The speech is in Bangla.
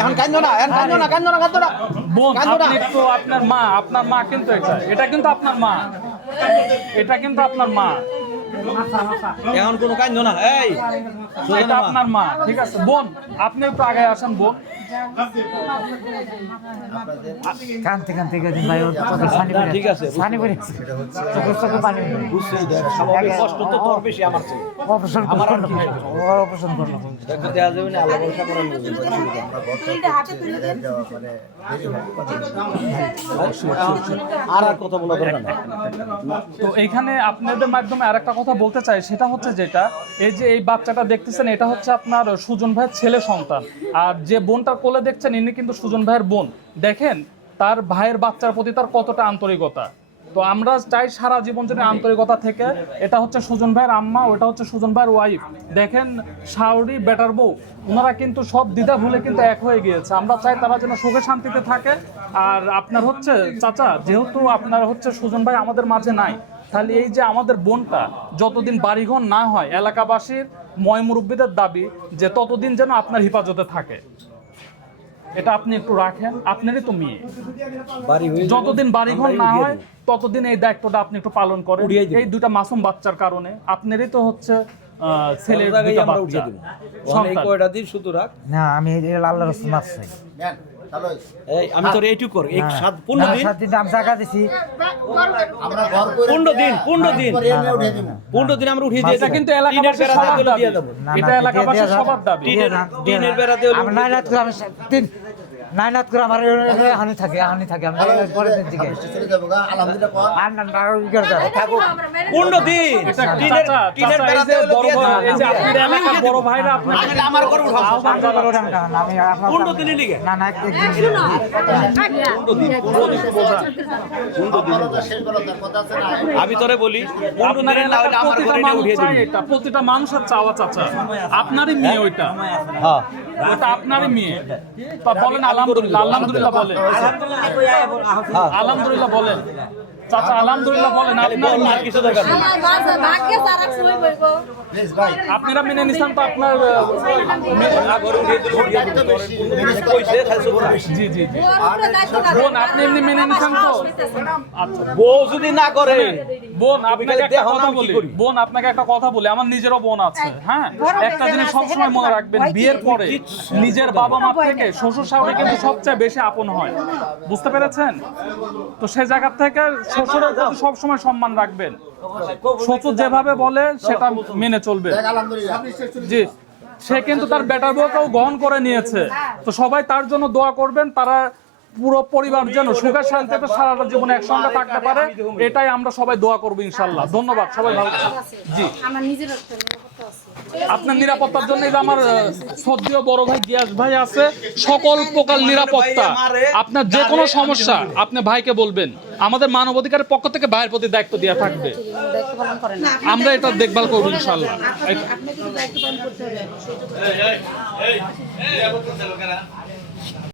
এখন কান্দো না, এখন কান্দো না, কান্দো না, কান্দো না। বোন আপনি তো আপনার মা কিন্তু এটা কিন্তু আপনার মা, এটা কিন্তু আপনার মা, এখন কোনো কান্দো না, এই এটা আপনার মা, ঠিক আছে বোন আপনি একটু আগে আসেন বোন। কানতে কানতে ভাই ঠিক আছে, পানি পড়ে চোখে পানি বুঝছি, দেখ স্বাভাবিক কষ্ট তো তোর বেশি আমার চেয়ে। অপারেশন আমার আর কি অপারেশন করলাম দেখো দেয়া যাবে না, আল্লাহ ভরসা করার আর কথা বলা দরকার না। তো এইখানে আপনাদের মাধ্যমে আরেকটা কথা বলতে চাই, সেটা হচ্ছে যেটা এই যে এই বাচ্চাটা দেখতেছেন এটা হচ্ছে আপনার সুজন ভাইয়ের ছেলে সন্তান, আর যে বোনটা কোলে দেখছেন ইনি কিন্তু সুজন ভাইয়ের বোন। দেখেন তার ভাইয়ের বাচ্চার প্রতি তার কতটা আন্তরিকতা। তো আমরা চাই সারা জীবন যেন আন্তরিকতা থেকে, এটা হচ্ছে সুজন ভাইয়ের আম্মা, ওটা হচ্ছে সুজন ভাইয়ের ওয়াইফ। দেখেন শাওরি বেটার বউ, ওনারা কিন্তু সব দ্বিধা ভুলে কিন্তু এক হয়ে গিয়েছে। আমরা চাই তারা যেন সুখে শান্তিতে থাকে। আর আপনার হচ্ছে চাচা, যেহেতু আপনার হচ্ছে সুজন ভাই আমাদের মাঝে নাই, তাহলে এই যে আমাদের বোনটা যতদিন বাড়িঘর না হয়, এলাকাবাসীর ময়মুরব্বীদের দাবি যে ততদিন যেন আপনার হেফাজতে থাকে। এটা আপনি একটু রাখেন, আপনারই তো মেয়ে, যতদিন বাড়িঘর না হয় ততদিন এই দায়িত্বটা আপনি একটু পালন করেন। এই দুটা মাসুম বাচ্চার কারণে আপনারই তো হচ্ছে ছেলের দুটো বাচ্চা সন্তান। কয়টা দিন শুধু রাখ না, আমি আল্লাহর রাস্তায় মাছ চাই। এই আমি তোর এইটুক কর, এক 15 দিন 7 দিন দাম টাকা দিছি, আমরা ঘর করে 15 দিন 15 দিন উঠে দিব 15 দিন আমরা উঠিয়ে দিয়ে এটা কিন্তু এলাকাবাসীর সবার দাবি, এটা এলাকাবাসীর সবার দাবি। টিনের বেড়া দিয়ে আমি নাইনাত করে আমি নাইনাত করে আমার হানি থাকে আমি পরের দিন থেকে চলে যাব গা আলহামদুলিল্লাহ কর আর না না ওই করে থাকো 15 দিন এটা টিনের চাচা, টিনের চাচা, বেড়া এই যে দিয়ে বড় ভাই, এই যে আপনার এলাকার বড় ভাইরা আপনার আমার করে উঠাবো আমি আপনার 15 দিনের লিগে না না একদিন শেষ বলো তার কথা আছে না আমি তোরে বলি 15 আপনার দিনের না হলে এলাকার আমার প্রতিটা করে মানুষ উঠিয়ে চায় দিবি। এটা, প্রতিটা মানুষের চাওয়া চাচা, আপনারই মেয়ে ওইটা, হ্যাঁ ওটা আপনারই মেয়ে। তো বলেন আলহামদুলিল্লাহ, আলহামদুলিল্লাহ বলেন, আলহামদুলিল্লাহ বলেন চাচা, আলহামদুলিল্লাহ বলেন। আপনার আর কিছু দরকার নেই। আমার বাসা ভাগ্যে সারা সময় বইব। প্লিজ ভাই আপনারা মেনে নিছেন তো আপনার আগরে উঠিয়ে দিলে উঠিয়ে দিবি তোর কইছে খালি শুধু জি জি জি ওর উপরে দায়িত্ব লাগে। বোন আপনি এমনি মেনে নিছেন তো? আচ্ছা বউ যদি না করে বোন আপনাকে একটা দেখো না কথা আমি কি বলি, করি। বোন আপনাকে একটা কথা বলি, আমার নিজেরও বোন আছে, হ্যাঁ একটা জিনিস সবসময় মনে রাখবেন, বিয়ের পরে নিজের বাবা মা থেকে শ্বশুর শাশুড়ি কিন্তু সবচেয়ে বেশি আপন হয়, বুঝতে পেরেছেন? তো সেই জায়গা থেকে শ্বশুরের প্রতি সবসময় সম্মান রাখবেন, শ্বশুর যেভাবে বলে সেটা মেনে চলবে। আলহামদুলিল্লাহ জি, সে কিন্তু তার বেটার বউকেও গ্রহণ করে নিয়েছে, তো সবাই তার জন্য দোয়া করবেন, তারা পুরো পরিবার যেন সুখে শান্তিতে সারাটা জীবন একসঙ্গে থাকতে পারে, এটাই আমরা সবাই দোয়া করবো ইনশাল্লাহ। ধন্যবাদ, সবাই ভালো থাকবেন। জি, আমার নিজের একটা নিরাপত্তা আছে। আপনার নিরাপত্তার জন্য এই যে আমার শ্রদ্ধেয় বড় ভাই গিয়াস ভাই আছে, সকল প্রকার নিরাপত্তা, আপনার যে কোনো সমস্যা আপনি ভাইকে বলবেন, আমাদের মানবাধিকারের পক্ষ থেকে ভাইয়ের প্রতি দায়িত্ব দেওয়া থাকবে, দায়িত্ব পালন করেন না। আমরা এটা দেখভাল করবো ইনশাল্লাহ। আপনি কিন্তু দায়িত্ব পালন করতে হবে।